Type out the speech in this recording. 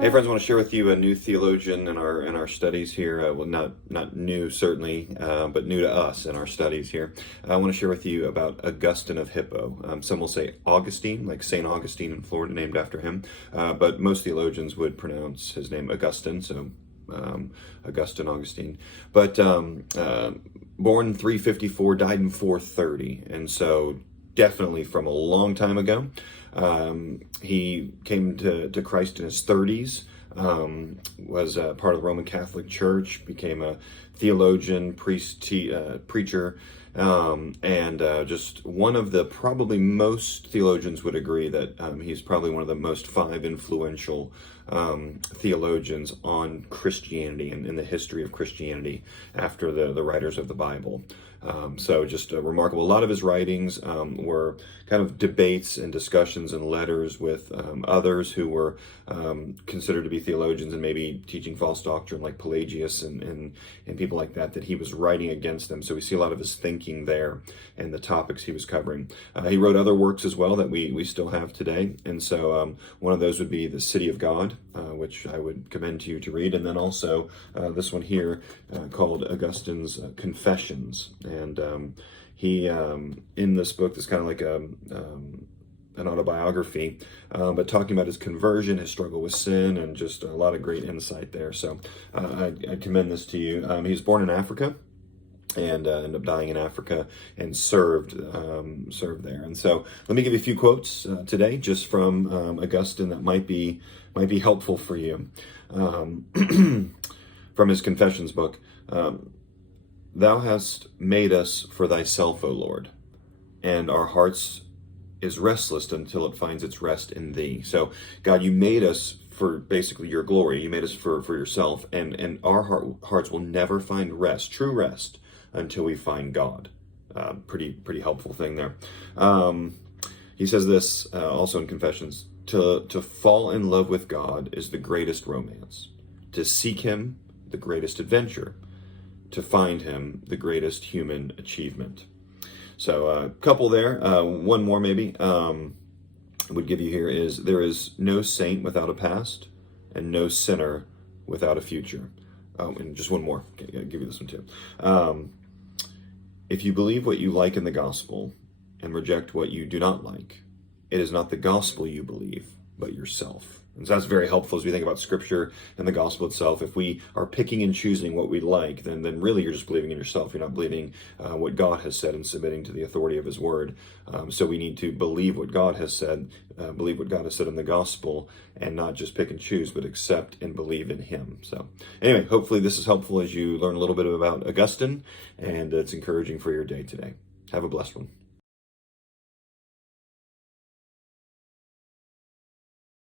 Hey friends, I want to share with you a new theologian in our studies here. Well, not new certainly, but new to us in our studies here. I want to share with you about Augustine of Hippo. Some will say Augustine, like St. Augustine in Florida, named after him. But most theologians would pronounce his name Augustine, so Augustine. But born 354, died in 430, and so definitely from a long time ago. He came to Christ in his 30s, was part of the Roman Catholic Church, became a theologian, preacher, and just one of the, probably most theologians would agree that he's probably one of the most five influential theologians on Christianity and in the history of Christianity after the writers of the Bible. So just remarkable. A lot of his writings were kind of debates and discussions and letters with others who were considered to be theologians and maybe teaching false doctrine, like Pelagius and people like that he was writing against them. So we see a lot of his thinking there and the topics he was covering. He wrote other works as well that we still have today. And so one of those would be The City of God, which I would commend to you to read. And then also this one here called Augustine's Confessions. And he, in this book, that's kind of like an autobiography, but talking about his conversion, his struggle with sin, and just a lot of great insight there. So I commend this to you. He was born in Africa and ended up dying in Africa and served there. And so let me give you a few quotes today just from Augustine that might be helpful for you. From his Confessions book. Thou hast made us for thyself, O Lord, and our hearts is restless until it finds its rest in thee. So, God, you made us for basically your glory. You made us for yourself, and our hearts will never find rest, true rest, until we find God. Pretty helpful thing there. He says this also in Confessions: to fall in love with God is the greatest romance. To seek him, the greatest adventure. To find him, the greatest human achievement. So a couple there. One more maybe would give you here is: there is no saint without a past and no sinner without a future. And just one more. Okay, I'll give you this one too. If you believe what you like in the gospel and reject what you do not like, it is not the gospel you believe, but yourself. And so that's very helpful as we think about Scripture and the gospel itself. If we are picking and choosing what we like, then really you're just believing in yourself. You're not believing what God has said and submitting to the authority of his word. So we need to believe what God has said, believe what God has said in the gospel, and not just pick and choose, but accept and believe in him. So anyway, hopefully this is helpful as you learn a little bit about Augustine, and it's encouraging for your day today. Have a blessed one.